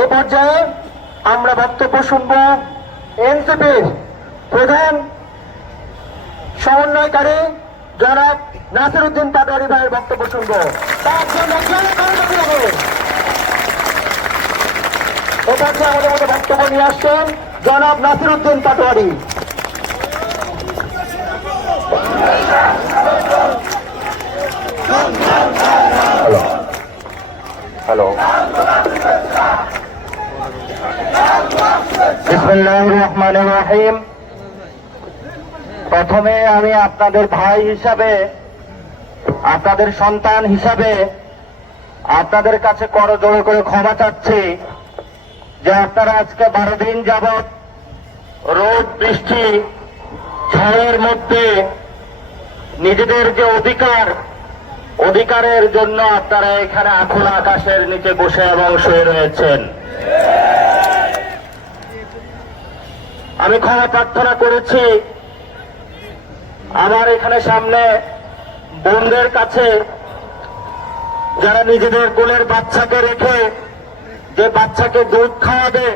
এ পর্যায়ে আমরা বক্তব্য শুনব এনসিপির প্রধান সমন্বয়কারী জনাব নাসির উদ্দিন পাটোয়ারি ভাইয়ের বক্তব্য শুনব। তার জন্য এ পর্যায়ে আমাদের মধ্যে বক্তব্য নিয়ে আসছেন জনাব নাসির উদ্দিন পাটোয়ারি। হ্যালো, বিসমিল্লাহির রহমানির রহিম। প্রথমে আমি আপনাদের ভাই হিসাবে, আপনাদের সন্তান হিসাবে আপনাদের কাছে করজোড়ে করে ক্ষমা চাচ্ছি যে আপনারা আজকে 12 দিন যাবৎ রোদ বৃষ্টি ঝড়ের মধ্যে নিজেদের যে অধিকারের জন্য আপনারা এখানে খোলা আকাশের নিচে বসে এবং শুয়ে রয়েছেন। আমি ক্ষমা প্রার্থনা করেছি আমার এখানে সামনে বোনদের কাছে, যারা নিজেদের কোলের বাচ্চাকে রেখে, যে বাচ্চাকে দুধ খাওয়াবে,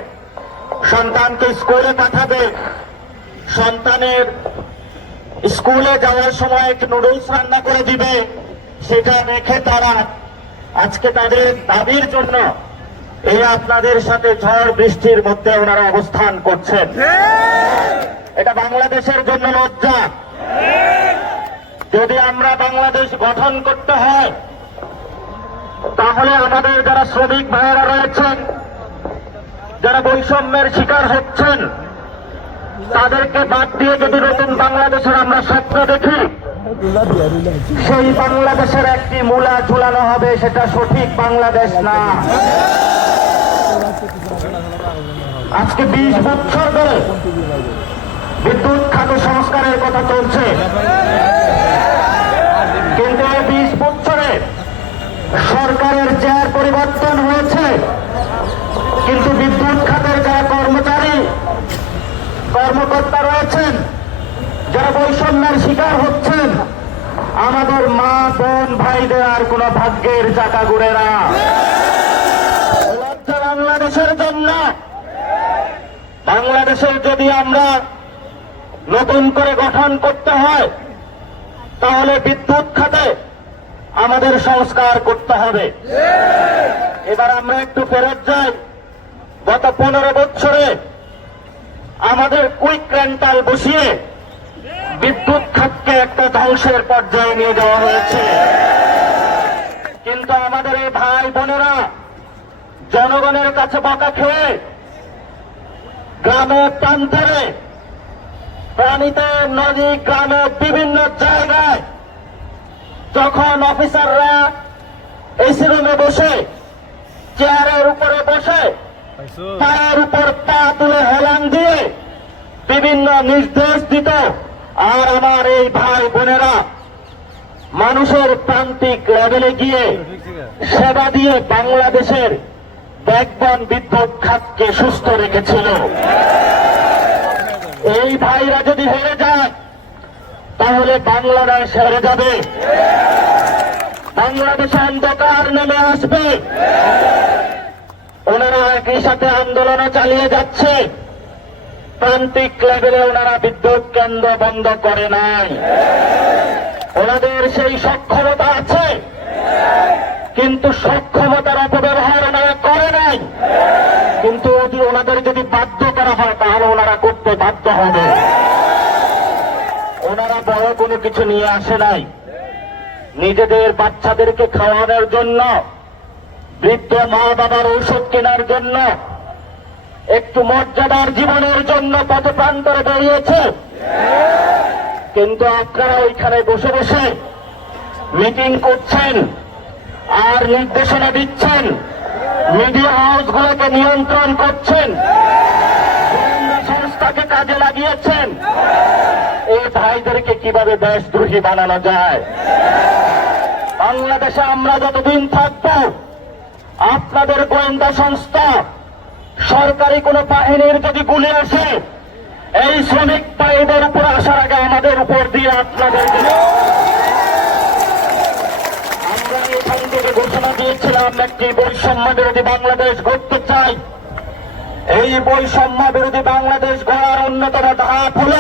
সন্তানকে স্কুলে পাঠাবে, সন্তানের স্কুলে যাওয়ার সময় একটু নুডলস রান্না করে দিবে, সেটা রেখে তারা আজকে তাদের দাবির জন্য এই আপনাদের সাথে ঝড় বৃষ্টির মধ্যে ওনারা অবস্থান করছেন। এটা বাংলাদেশের জন্য লজ্জা। যদি আমরা বাংলাদেশ গঠন করতে হয়, তাহলে আমাদের যারা শ্রমিক ভাইয়েরা রয়েছেন, যারা বৈষম্যের শিকার হচ্ছেন, তাদেরকে বাদ দিয়ে যদি নতুন বাংলাদেশের আমরা স্বপ্ন দেখি, সেই বাংলাদেশের একটি মূলা ঝুলানো হবে, সেটা সঠিক বাংলাদেশ না। আজকে 20 বছর ধরে বিদ্যুৎ খাত সংস্কারের কথা চলছে, কিন্তু এই 20 বছরে সরকারের চেয়ার পরিবর্তন হয়েছে, কিন্তু বিদ্যুৎ খাতের যারা কর্মকর্তা রয়েছেন, যারা বৈষম্যের শিকার হচ্ছেন, আমাদের মা বোন ভাইদের আর কোন ভাগ্যের চাকা ঘুরে না। লজ্জা বাংলাদেশের জন্য। বাংলাদেশের যদি আমরা নতুন করে গঠন করতে হয়, তাহলে বিদ্যুৎ খাতে আমাদের সংস্কার করতে হবে। এবার আমরা একটু ফেরত যাই। গত 15 বছরে আমাদের কুইক রেন্টাল বসিয়ে বিদ্যুৎ খাতকে একটা ধ্বংসের পর্যায়ে নিয়ে যাওয়া হয়েছে। কিন্তু আমাদের এই ভাই বোনেরা জনগণের কাছে বকা খেয়ে গ্রামে প্রান্তরে, প্রাণীতে, নদী, গ্রামে বিভিন্ন জায়গায় যখন অফিসাররা এসি রুমে বসে, চেয়ারের উপরে বসে, পায়ের উপর পা তুলে হেলান দিয়ে বিভিন্ন নির্দেশ দিত, আর আমার এই ভাই বোনেরা মানুষের প্রান্তিক লেভেলে গিয়ে সেবা দিয়ে বাংলাদেশের ব্যাকবন বিদ্যুৎ খাতকে সুস্থ রেখেছিল। এই ভাইরা যদি হেরে যায়, তাহলে বাংলাদেশ হেরে যাবে, বাংলাদেশে অন্ধকার নেমে আসবে। ওনারা একই সাথে আন্দোলনও চালিয়ে যাচ্ছে। প্রান্তিক লেভেলে ওনারা বিদ্যুৎ কেন্দ্র বন্ধ করে নাই। ওনাদের সেই সক্ষমতা আছে, কিন্তু সক্ষমতার অপব্যবহার ওনারা করে নাই। কিন্তু ওনাদের যদি বাধ্য করা হয়, তাহলে ওনারা করতে বাধ্য হবে। ওনারা বড় কোনো কিছু নিয়ে আসে নাই। নিজেদের বাচ্চাদেরকে খাওয়ানোর জন্য, বৃদ্ধ মা বাবার ঔষধ কেনার জন্য, একটু মর্যাদার জীবনের জন্য পথপ্রান্তরে বেরিয়েছে। কিন্তু আপনারা ওইখানে বসে বসে মিটিং করছেন আর নির্দেশনা দিচ্ছেন, মিডিয়া হাউসগুলোকে নিয়ন্ত্রণ করছেন, গোয়েন্দা সংস্থাকে কাজে লাগিয়েছেন। এই ভাইদেরকে কিভাবে দেশদ্রোহী বানানো যায়? বাংলাদেশে আমরা যতদিন থাকব, আপনাদের গোয়েন্দা সংস্থা, সরকারি কোন বাহিনীর যদি গুলি আসে, এই শ্রমিক ভাইদের উপর আসার আগে আমাদের উপর দিয়ে আপনাদেরকে, আমরা এখান থেকে ঘোষণা দিয়েছিলাম একটি বৈষম্য বিরোধী বাংলাদেশ গড়তে চাই। চাই, এই বৈষম্য বিরোধী বাংলাদেশ গড়ার অন্যতম ধাপ হল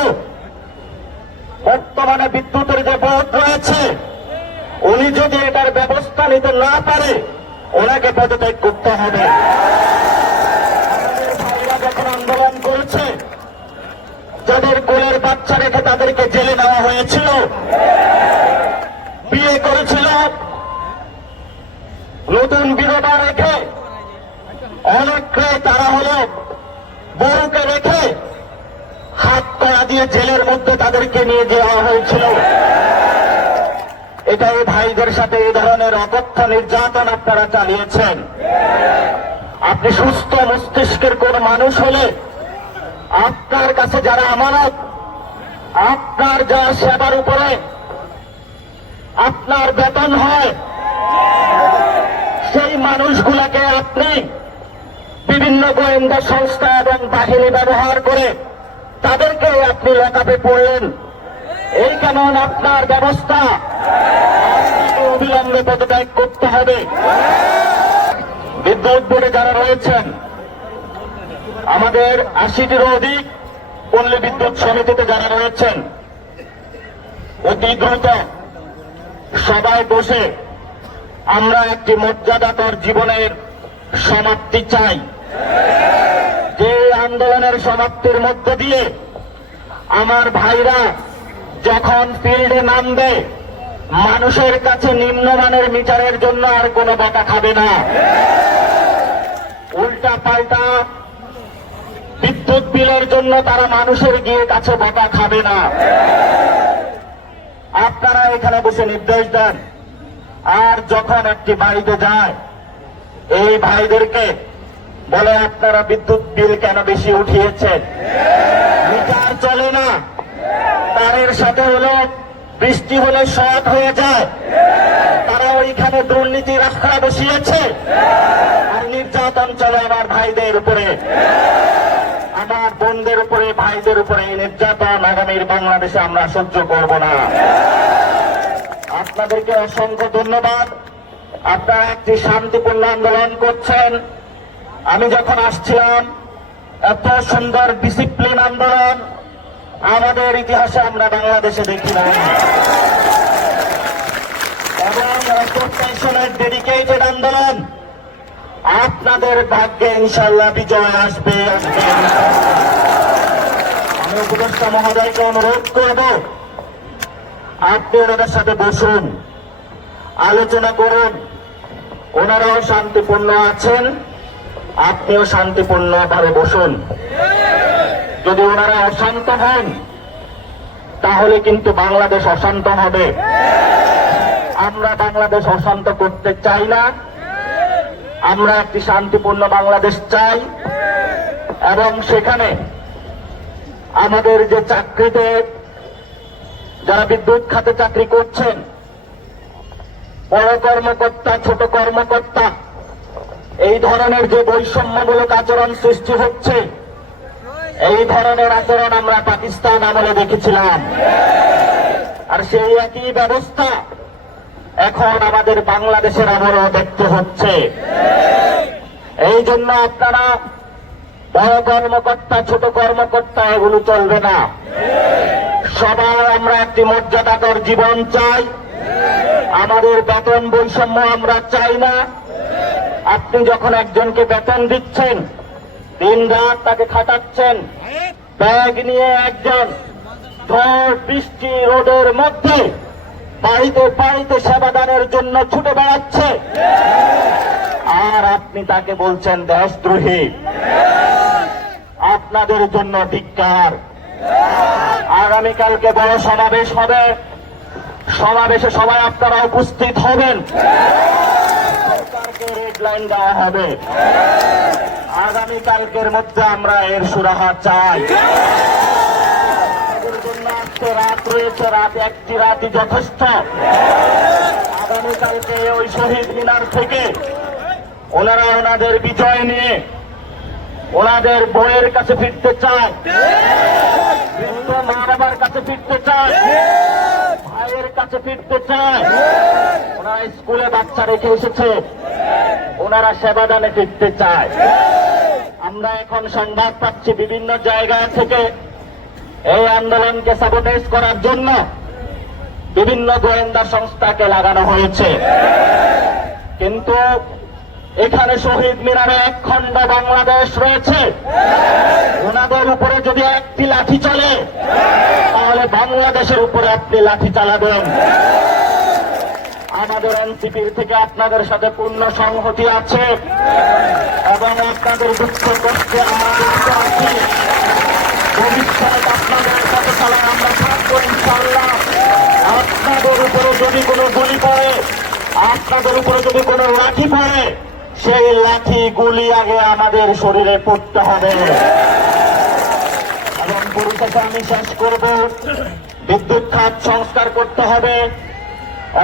বর্তমানে বিদ্যুতের যে বোর্ড রয়েছে, উনি যদি এটার ব্যবস্থা নিতে না পারে ওনাকে পদত্যাগ করতে হবে। আমাদের ভাইরা যখন আন্দোলন করেছে, যাদের কোলের বাচ্চা রেখে তাদেরকে জেলে নেওয়া হয়েছিল, বিয়ে করেছিল নতুন বিধবা রেখে, অনেককে তারা হলো বউকে রেখে হাত করা দিয়ে জেলের মধ্যে তাদেরকে নিয়ে যাওয়া হয়েছিল। এটা এই ভাইদের সাথে এই ধরনের অকথ্য নির্যাতন আপনারা চালিয়েছেন। আপনি সুস্থ মস্তিষ্কের কোন মানুষ হলে আপনার কাছে যারা আমানত, আপনার যা সেবার উপরে আপনার বেতন হয়, সেই মানুষগুলোকে আপনি বিভিন্ন গোয়েন্দা সংস্থা এবং বাহিনী ব্যবহার করে তাদেরকে আপনি লকআপে পড়লেন। এই কেমন আপনার ব্যবস্থা? আপনাকে অবিলম্বে পদত্যাগ করতে হবে। বিদ্যুৎ বোর্ডে যারা রয়েছেন, আমাদের ৮০-টিরও অধিক পল্লী বিদ্যুৎ সমিতিতে যারা রয়েছেন, অতি দ্রুত সবাই বসে আমরা একটি মর্যাদাকর জীবনের সমাপ্তি চাই। যে আন্দোলনের সমাপ্তির মধ্য দিয়ে আমার ভাইরা যখন ফিল্ডে নামবে, মানুষের কাছে নিম্নমানের মিটারের জন্য আর কোনো বকা খাবে না। উল্টা পাল্টা বিদ্যুৎ বিলের জন্য তারা মানুষের গিয়ে কাছে বকা খাবে না। আপনারা এখানে বসে নির্দেশ দেন, আর যখন একটি বাড়িতে যায় এই ভাইদেরকে বলে আপনারা বিদ্যুৎ বিল কেন বেশি উঠিয়েছেন, মিটার চলে না, তারের সাথে হলো বৃষ্টি হলে শর্ট হয়ে যায়, তারা ওইখানে দুর্নীতির আখড়া বসিয়েছে আর নির্যাতন চলে আমার ভাইদের উপরে, আমার বোনদের উপরে, ভাইদের উপরে। এই নির্যাতন আগামীর বাংলাদেশে আমরা সহ্য করব না। আপনাদেরকে অসংখ্য ধন্যবাদ। আপনারা একটি শান্তিপূর্ণ আন্দোলন করছেন। আমি যখন আসছিলাম, এত সুন্দর ডিসিপ্লিন আন্দোলন আমাদের ইতিহাসে আমরা বাংলাদেশে দেখি না, এবং প্রফেশনের ডেডিকেটেড আন্দোলন। আপনাদের ভাগ্যে ইনশাল্লাহ বিজয় আসবে আসবে। আমি উপদেষ্টা মহোদয়কে অনুরোধ করব, আপনি ওনাদের সাথে বসুন, আলোচনা করুন। ওনারাও শান্তিপূর্ণ আছেন, আপনিও শান্তিপূর্ণভাবে বসুন। যদি ওনারা অশান্ত হন তাহলে কিন্তু বাংলাদেশ অশান্ত হবে। আমরা বাংলাদেশ অশান্ত করতে চাই না, আমরা একটি শান্তিপূর্ণ বাংলাদেশ চাই। এবং সেখানে আমাদের যে চাকরিতে যারা বিদ্যুৎ খাতে চাকরি করছেন, বড় কর্মকর্তা, ছোট কর্মকর্তা, এই ধরনের যে বৈষম্যমূলক আচরণ সৃষ্টি হচ্ছে, এই ধরনের আচরণ আমরা পাকিস্তান আমলে দেখেছিলাম, আর সেই একই ব্যবস্থা এখন আমাদের বাংলাদেশের আমলেও দেখতে হচ্ছে। এই জন্য আপনারা বড় কর্মকর্তা, ছোট কর্মকর্তা, এগুলো চলবে না। সবাই আমরা একটি মর্যাদাকর জীবন চাই, আমাদের বেতন বৈষম্য আমরা চাই না। আপনি যখন একজনকে বেতন দিচ্ছেন, দিন রাত তাকে খাটাচ্ছেন, ব্যাগ নিয়ে একজন ঝড় বৃষ্টি রোদের মধ্যে বাড়িতে বাড়িতে সেবাদানের জন্য ছুটে বেড়াচ্ছে, আর আপনি তাকে বলছেন দেশদ্রোহী। আপনাদের জন্য ধিক্কার। আগামীকালকে বড় সমাবেশ হবে, সমাবেশে সবাই আপনারা উপস্থিত হবেন। সরকারকে রেড লাইন দেওয়া হবে। আগামীকালকের মধ্যে আমরা এর সুরাহা চাই। আমাদের জন্য আজকে রাত রয়েছে, রাত একটি রাতই যথেষ্ট। আগামীকালকে ওই শহীদ মিনার থেকে ওনারা ওনাদের বিজয় নিয়ে ওনাদের বইয়ের কাছে ফিরতে চায়, বৃদ্ধ মা বাবার কাছে ফিরতে চায়, ভাইয়ের কাছে ফিরতে চায়। ওনারা স্কুলে বাচ্চা রেখে এসেছে, ওনারা সেবাদানে ফিরতে চায়। আমরা এখন সংবাদ পাচ্ছি বিভিন্ন জায়গা থেকে এই আন্দোলনকে সাবোটেজ করার জন্য বিভিন্ন গোয়েন্দা সংস্থাকে লাগানো হয়েছে। কিন্তু এখানে শহীদ মিনারে একখণ্ড বাংলাদেশ রয়েছে। ওনাদের উপরে যদি একটি লাঠি চলে তাহলে বাংলাদেশের উপরে আপনি লাঠি চালাবেন। আমাদের এনসিপির থেকে আপনাদের সাথে পূর্ণ সংহতি আছে এবং আপনাদের দুঃখ কষ্টে আমাদের আছি। ভবিষ্যৎ আপনাদের সাথে চালান আমরা থাকবো ইনশাআল্লাহ। আপনাদের উপরে যদি কোনো গুলি পড়ে, আপনাদের উপরে যদি কোনো লাঠি পড়ে, সেই লাঠি গুলি আগে আমাদের শরীরে পড়তে হবে। এবং পরিশেষে আমি শেষ করব, বিদ্যুৎ খাত সংস্কার করতে হবে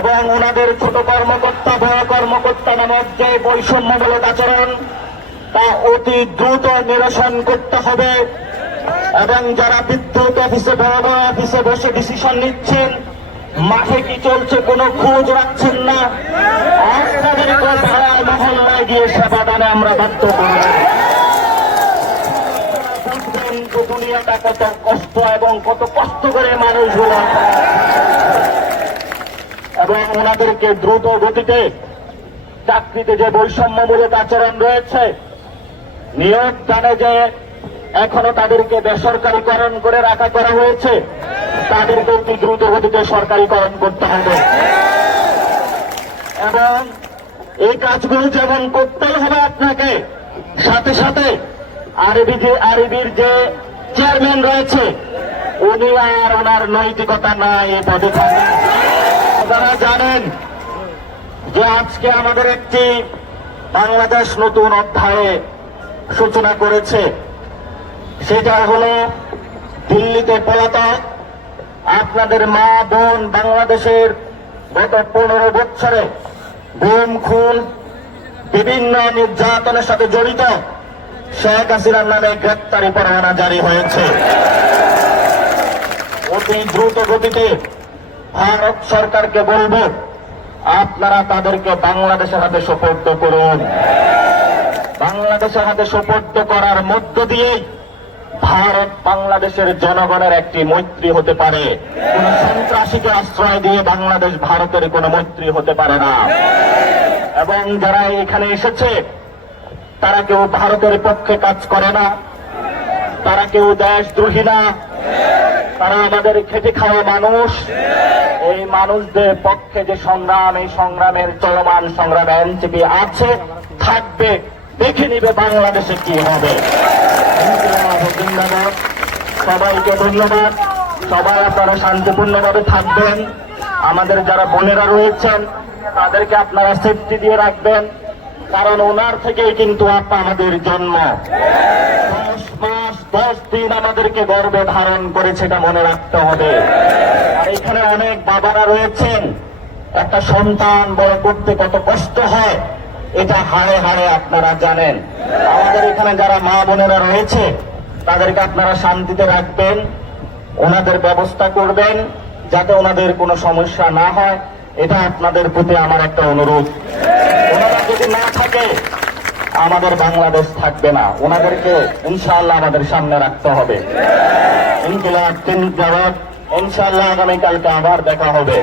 এবং ওনাদের ছোট কর্মকর্তা বড় কর্মকর্তা নামক যে বৈষম্যমূলক আচরণ তা অতি দ্রুত নিরসন করতে হবে। এবং যারা বিদ্যুৎ অফিসে বড় বড় অফিসে বসে ডিসিশন নিচ্ছেন, মাঠে কি চলছে কোনো খোঁজ রাখছেন না, আপনাদের পাড়ায় মহল্লায় গিয়ে সেবা দানে আমরা বাধ্য করি। বুঝবেন যে দুনিয়াটা কত কষ্ট এবং কত কষ্ট করে মানুষগুলো, এবং ওনাদেরকে দ্রুত গতিতে চাকরিতে যে বৈষম্যমূলক আচরণ রয়েছে, নিয়োগ দানে যে এখনো তাদেরকে বেসরকারীকরণ করে রাখা করা হয়েছে, তাদেরকে অতি দ্রুত গতিতে সরকারিকরণ করতে হবে। এবং এই কাজগুলো যেমন করতেই হবে আপনাকে, সাথে সাথে আরবির যে চেয়ারম্যান রয়েছে উনি আর ওনার নৈতিকতা নাই এই পদে থাকেন। আপনারা জানেন যে আজকে আমাদের একটি বাংলাদেশ নতুন অধ্যায়ে সূচনা করেছে। সেটা হলো দিল্লিতে পলাতক আপনাদের মা বোন বাংলাদেশের গত 15 বছরে গুম খুন বিভিন্ন নির্যাতনের সাথে জড়িত শেখ হাসিনার নামে গ্রেপ্তারি পরোয়ানা জারি হয়েছে। অতি দ্রুত গতিতে ভারত সরকারকে বলবো, আপনারা তাদেরকে বাংলাদেশের হাতে সোপর্দ করুন। বাংলাদেশের হাতে সোপর্দ করার মধ্য দিয়েই ভারত বাংলাদেশের জনগণের একটি মৈত্রী হতে পারে। কোন সন্ত্রাসীকে আশ্রয় দিয়ে বাংলাদেশ ভারতের কোন মৈত্রী হতে পারে না। এবং যারা এখানে এসেছে তারা কেউ ভারতের পক্ষে কাজ করে না, তারা কেউ দেশদ্রোহী না, তারা আমাদের খেটে খাওয়া মানুষ। এই মানুষদের পক্ষে যে সংগ্রাম, এই সংগ্রামের চলমান সংগ্রাম এনসিপি আছে, থাকবে, দেখে নিবে বাংলাদেশে কি হবে। জিন্দাবাদ। সবাইকে ধন্যবাদ। সবাই আপনারা শান্তিপূর্ণভাবে থাকবেন। আমাদের যারা বোনেরা রয়েছেন তাদেরকে আপনারা সেফটি দিয়ে রাখবেন, কারণ ওনার থেকেই কিন্তু আমাদের জন্ম। 10 মাস 10 দিন আমাদেরকে গর্বে ধারণ করেছে, এটা মনে রাখতে হবে। আর এখানে অনেক বাবারা রয়েছেন, একটা সন্তান বড় করতে কত কষ্ট হয় এটা হাড়ে হাড়ে আপনারা জানেন। আমাদের এখানে যারা মা বোনেরা রয়েছে তাদেরকে আপনারা শান্তিতে রাখবেন, ওনাদের ব্যবস্থা করবেন যাতে ওনাদের কোনো সমস্যা না হয়। এটা আপনাদের প্রতি আমার একটা অনুরোধ। ওনারা যদি না থাকে আমাদের বাংলাদেশ থাকবে না। ওনাদেরকে ইনশাআল্লাহ আমাদের সামনে রাখতে হবে। ইনকিলাব জিন্দাবাদ। ইনশাআল্লাহ আগামীকালকে আবার দেখা হবে।